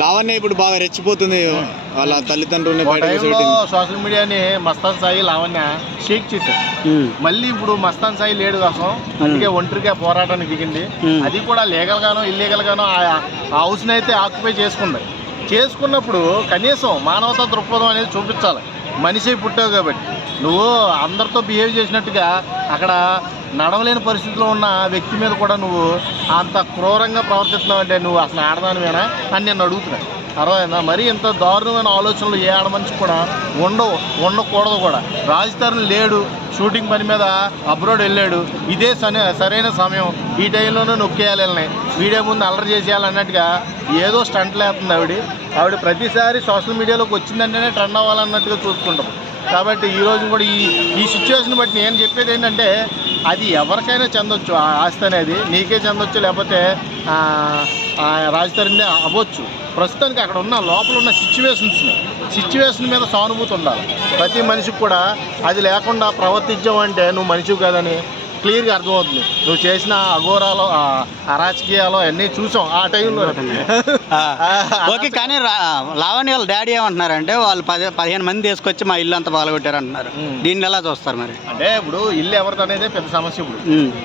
లావణ్య ఇప్పుడు బాగా రెచ్చిపోతుంది. వాళ్ళ తల్లిదండ్రుల్ని పెట్టింది సోషల్ మీడియాని మస్తాన్ సాయి లావణ్య షేక్ చేశారు. మళ్ళీ ఇప్పుడు మస్తాన్ సాయి లేడు కోసం అందుకే ఒంటరిగా పోరాటానికి దిగింది. అది కూడా లీగల్ గానో ఇల్లీగల్ గానో ఆ హౌస్ని అయితే ఆక్యుపై చేసుకుంది. చేసుకున్నప్పుడు కనీసం మానవతా దృక్పథం అనేది చూపించాలి. మనిషి పుట్టావు కాబట్టి. నువ్వు అందరితో బిహేవ్ చేసినట్టుగా అక్కడ నడవలేని పరిస్థితిలో ఉన్న వ్యక్తి మీద కూడా నువ్వు అంత క్రూరంగా ప్రవర్తిస్తున్నావు అంటే నువ్వు అసలు ఆడదానివేనా అని నేను అడుగుతున్నాను అర్థమైందా మరి ఇంత దారుణమైన ఆలోచనలు ఏ ఆడమనిషి కూడా ఉండవు ఉండకూడదు కూడా. రాజధాని లేడు షూటింగ్ పని మీద అబ్రోడ్ వెళ్ళాడు. ఇదే సనే సరైన సమయం. ఈ టైంలోనే నొక్కేయాలి వెళ్ళినాయి వీడియో ముందు అల్లరి చేసేయాలి అన్నట్టుగా ఏదో స్టంట్లు వేస్తుంది ఆవిడ. ఆవిడ ప్రతిసారి సోషల్ మీడియాలోకి వచ్చిందంటేనే ట్రెండ్ అవ్వాలన్నట్టుగా చూసుకుంటాం. కాబట్టి ఈరోజు కూడా ఈ ఈ సిచ్యువేషన్ బట్టి నేను చెప్పేది ఏంటంటే అది ఎవరికైనా చెందొచ్చు ఆ ఆస్తి అనేది నీకే చెందొచ్చు లేకపోతే ఆ, రాజధాని అవ్వచ్చు. ప్రస్తుతానికి అక్కడ ఉన్న లోపల ఉన్న సిచ్యువేషన్స్ సిచ్యువేషన్ మీద సానుభూతి ఉండాలి. ప్రతి మనిషికి కూడా అది లేకుండా ప్రవర్తించావు అంటే నువ్వు మనిషివి కాదని క్లియర్గా అర్థమవుతుంది. నువ్వు చేసిన అఘోరాలు అరాజకీయాలు అన్నీ చూసాం ఆ టైంలో. ఓకే కానీ లావణ్య వాళ్ళ డాడీ ఏమంటున్నారంటే వాళ్ళు పది పదిహేను మంది తీసుకొచ్చి మా ఇల్లు అంతా పాల్గొట్టారు అంటున్నారు. దీన్ని ఎలా చూస్తారు మరి? అంటే ఇప్పుడు ఇల్లు ఎవరిది అనేది పెద్ద సమస్య ఇప్పుడు.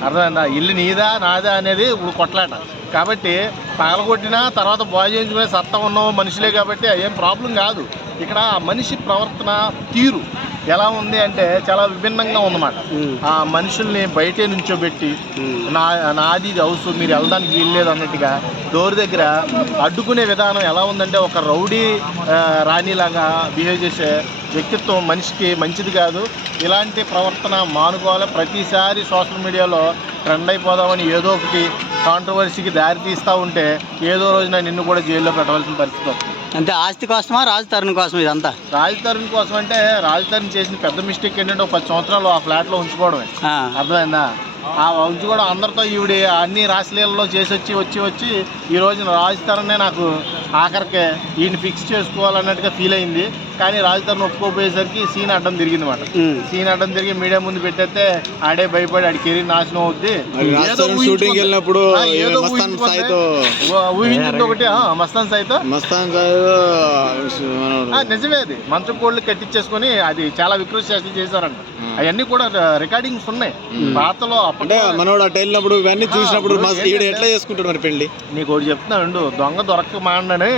అర్థమైందా? ఇల్లు నీదా నాదా అనేది ఇప్పుడు కొట్లాట. కాబట్టి పగలగొట్టినా తర్వాత చేయించుకునే సత్తా ఉన్న మనుషులే కాబట్టి ఏం ప్రాబ్లం కాదు. ఇక్కడ మనిషి ప్రవర్తన తీరు. ఎలా ఉంది అంటే చాలా విభిన్నంగా ఉందన్నమాట ఉమ్. ఆ మనుషుల్ని బయటే నుంచోబెట్టి ఉమ్. నా నాది ఇది హౌస్ మీరు వెళ్ళడానికి వీల్లేదు అన్నట్టుగా డోర్ దగ్గర అడ్డుకునే విధానం ఎలా ఉందంటే ఒక రౌడీ రాణిలాగా బిహేవ్ చేసే వ్యక్తిత్వం మనిషికి మంచిది కాదు ఇలాంటి ప్రవర్తన మానుకోవాలి ప్రతిసారి సోషల్ మీడియాలో ట్రెండ్ అయిపోదామని ఏదో ఒకటి కాంట్రవర్సీకి దారి తీస్తూ ఉంటే ఏదో రోజున నిన్ను కూడా జైల్లో పెట్టవలసిన పరిస్థితి వస్తుంది. అంటే ఆస్తి కోసమా రాజధాని కోసం ఇదంతా? రాజధాని కోసం అంటే రాజధాని చేసిన పెద్ద మిస్టేక్ ఏంటంటే ఒక పది సంవత్సరాలు ఆ ఫ్లాట్లో ఉంచుకోవడమే. అర్థమైందా? ఆ ఉంచి కూడా అందరితో ఈవిడ అన్ని రాశిలీలలో చేసి వచ్చి వచ్చి వచ్చి ఈ రోజున రాజధానినే నాకు ఆఖరికి ఈయన ఫిక్స్ చేసుకోవాలన్నట్టుగా ఫీల్ అయింది. కానీ రాజధాని ఒప్పుకోపోయేసరికి సీన్ అడ్డం తిరిగింది ఉమ్. సీన్ అడ్డం తిరిగి మీడియా ముందు పెట్టేస్తే ఆడే భయపడి ఆడి కెరీర్ నాశనం అవుద్ది. షూటింగ్ వెళ్ళినప్పుడు ఏదో ఊహించింది ఒకటి. మస్తాన్ సాయితో? మస్తాన్ నిజమే అది. మంచం కోళ్ళు కట్టించేసుకొని అది చాలా వికృతి చేశారంట. అవన్నీ కూడా రికార్డింగ్స్ ఉన్నాయి. పాతలో అంటే మనోడు అటు వెళ్ళినప్పుడు ఇవన్నీ చూసినప్పుడు ఈడు ఎట్లా చేసుకుంటాడు మరి పెళ్ళి నీకు ఒకటి చెప్తున్నాడు దొంగ దొరక్క మాండని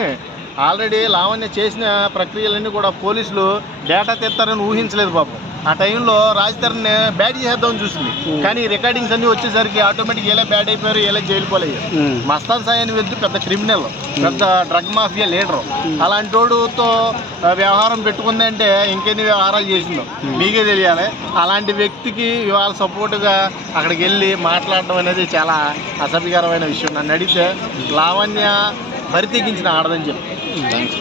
ఆల్రెడీ లావణ్య చేసిన ప్రక్రియలన్నీ కూడా పోలీసులు డేటా తెస్తారని ఊహించలేదు పాపం. ఆ టైంలో రాజధానిని బ్యాడ్ చేద్దామని చూసింది. కానీ రికార్డింగ్స్ అన్ని వచ్చేసరికి ఆటోమేటిక్ ఎలా బ్యాడ్ అయిపోయారు ఎలా జైలు పోలయ్యారు. మస్తాన్ సాయి అని వ్యక్తి పెద్ద క్రిమినల్ పెద్ద డ్రగ్ మాఫియా లీడర్. అలాంటి వాడుతో వ్యవహారం పెట్టుకుంది అంటే ఇంకెన్ని వ్యవహారాలు చేసిందో? మీకే తెలియాలి. అలాంటి వ్యక్తికి ఇవాళ సపోర్టుగా అక్కడికి వెళ్ళి మాట్లాడడం అనేది చాలా అసభ్యకరమైన విషయం. నన్ను అడిగితే లావణ్య బరి తెగించిన ఆడదని చెప్పి. థ్యాంక్స్